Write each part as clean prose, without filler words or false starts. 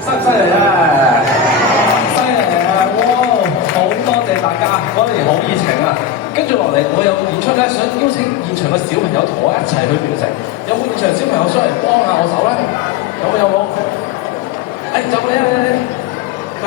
犀唔犀利啊？犀利啊！哇！好多謝大家，嗰年好熱情啊！跟住落嚟，我有演出咧，想邀請現場嘅小朋友同我一齊去完成。有冇現場小朋友想嚟幫下我手咧？有冇？有冇？走你啊！係。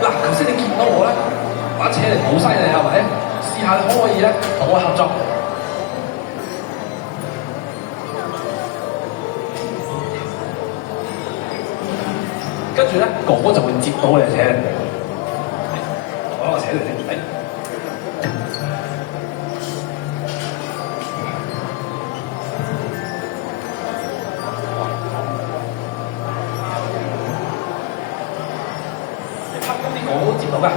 嗱，頭先你見到我咧，把扯嚟好犀利係咪？試下可唔可以咧同我合作？跟住咧，哥哥就會接到你嘅扯嚟。我攞個扯嚟先，你拍高啲，哥哥接到㗎。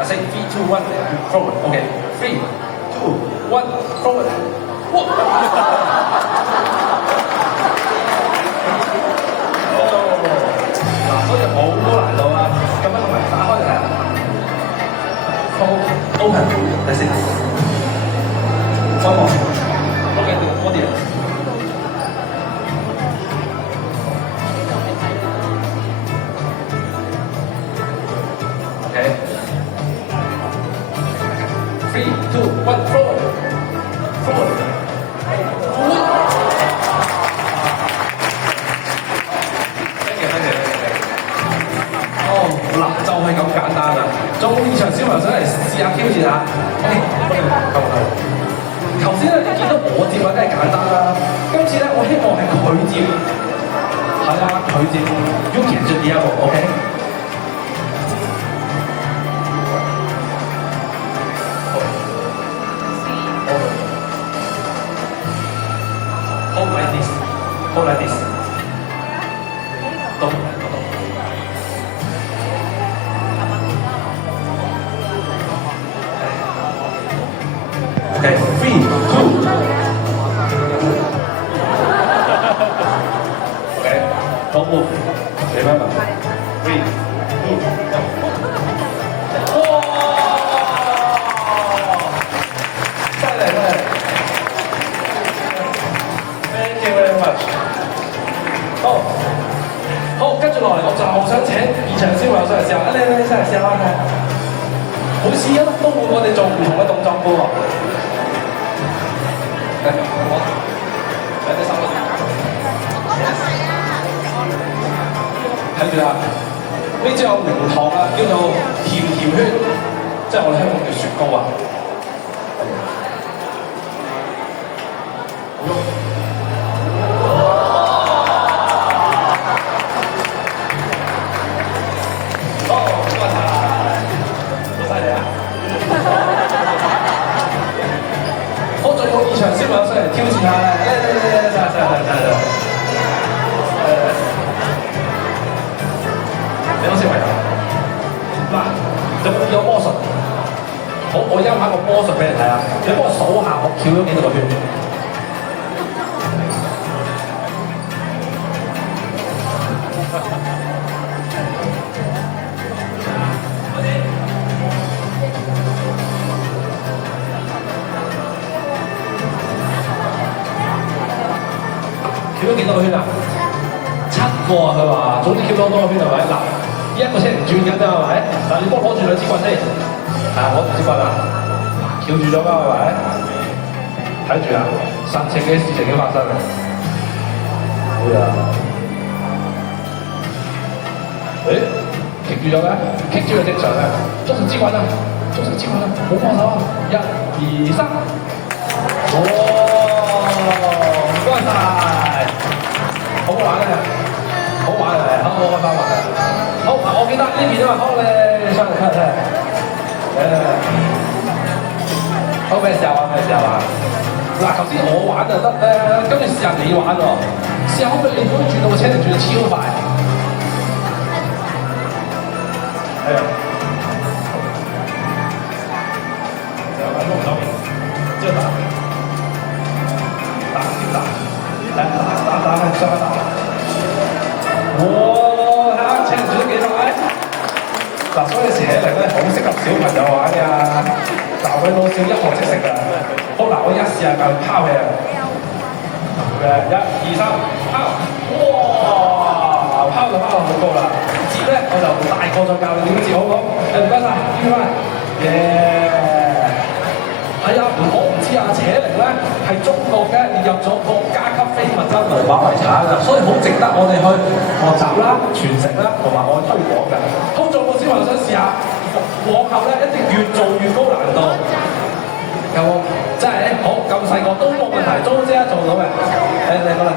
I say 3, 2, 1, forward. OK. 3, 2, 1, forward. 所以好多難度啊！咁樣同埋打開嚟啊！好 open， 睇先。1 more。OK， 多啲啊。OK。3, 2, 1, forward。forward。嗱，就係咁簡單啦！仲有現場小朋友想嚟試下挑戰下 ，OK， 頭先咧你見到我接啊，梗係簡單啦。今次咧，我希望係佢接，係啊，佢接 ，Yuki 接第一個 ，OK。Hold like this, hold like this。Okay, 3, 2. Okay, don't move. Remember. 3, 2. 哇！犀利犀利 ！Thank you very much。好，跟住落嚟，我就想請現場小朋友上嚟試下，你上嚟試下啦，每次都會我哋做唔同嘅動作嘅喎。睇住啦，呢支有名堂啦，叫做甜甜圈，即係我哋香港叫雪糕啊。唔該晒，好犀利啊！好，仲有現場小朋友上嚟挑戰下咧，你好，小朋友。嗱，有魔術。好，我而家拍個魔術俾你睇下，你幫我數下我翹咗幾多個圈。翹咗幾多個圈啊？7個啊！佢話，總之翹咗好多個圈係咪？嗱，呢一個車輪轉緊啫係咪？嗱，你幫我攞住兩支棍先，攞住支棍啊，翹住咗㗎係咪？睇住啊，神奇嘅事情要發生啊！好啊！棘住咗咩？棘住係正常嘅，捉成支棍啊！捉成支棍啊！好幫手啊！1、2、3，唔該晒，好玩啊！好玩啊！好翻玩啊！好，我記得呢邊啊嘛，好你上嚟睇睇。好，咩時候啊？咩時候啊？嗱，頭先我玩就得咧，今日試下你玩喎，試下可唔可以你轉到個車輪轉到超快？係啊。喺路上面，即係打，上去打。哇！睇下車輪轉得幾快？嗱，所以扯嚟咧好識合小朋友玩㗎。嗱，佢老少一學即食㗎。好嗱，我而家試下教佢拋起啊。1、2、3，拋！哇！拋就拋到好高啦。接咧我就大個再教你點接，好唔好？唔該晒，邊位？係啊，我唔知啊，扯鈴咧係中國嘅列入咗國家級非物質文化遺產㗎，所以好值得我哋去學習啦、傳承啦，同埋我推廣㗎。通眾個小朋友想試下，往後咧一定越做越高難度，有冇？真係好咁細個都冇問題，都即刻做到嘅。你過嚟。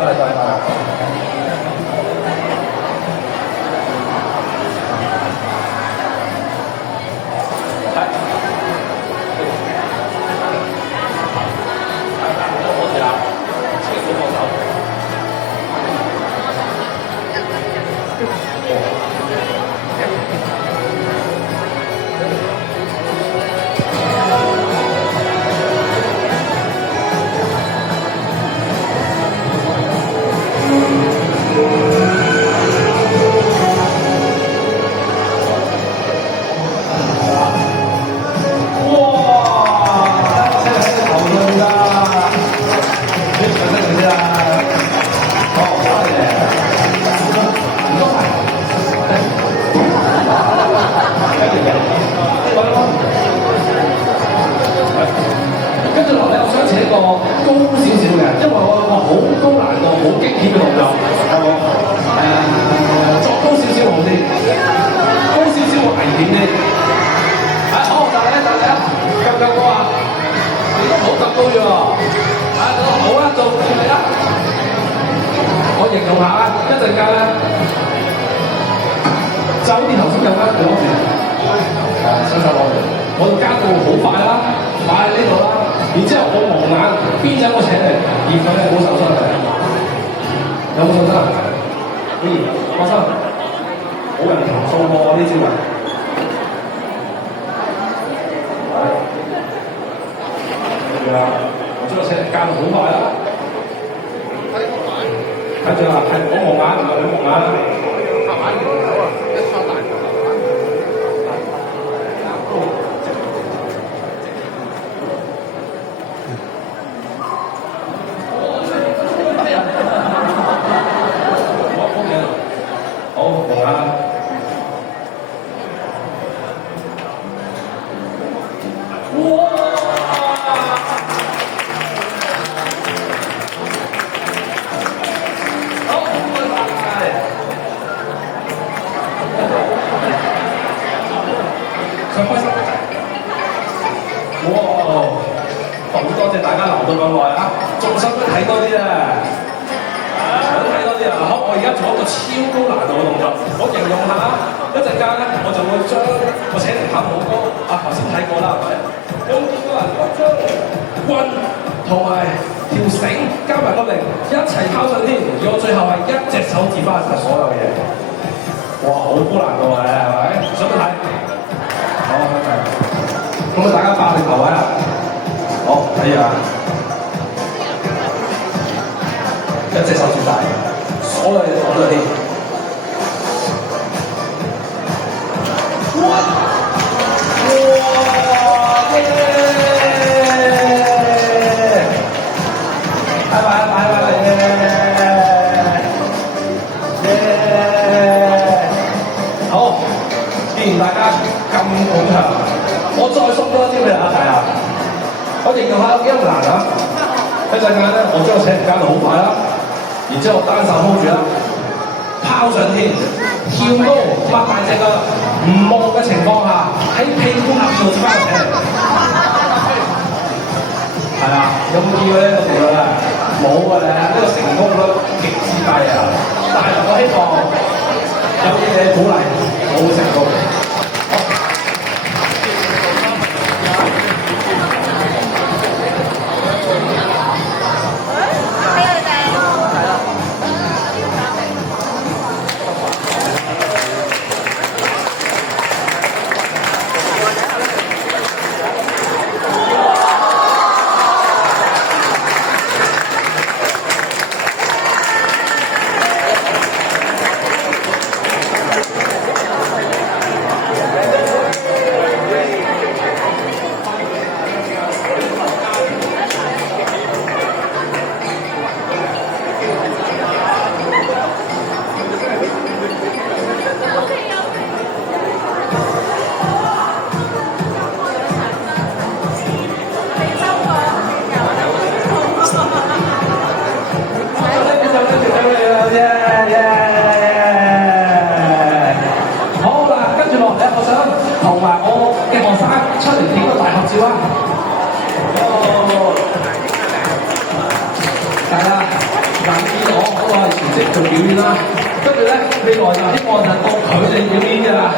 表演啦。跟住咧，未來就希望就到佢哋表演㗎啦。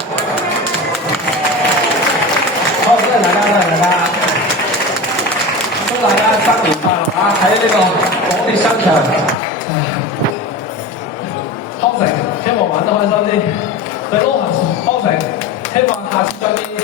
好，多謝大家，多謝大家，祝大家新年快樂啊！喺呢個港鐵商場，康城，希望玩得開心啲。對 Lohan 康城，希望下次再見。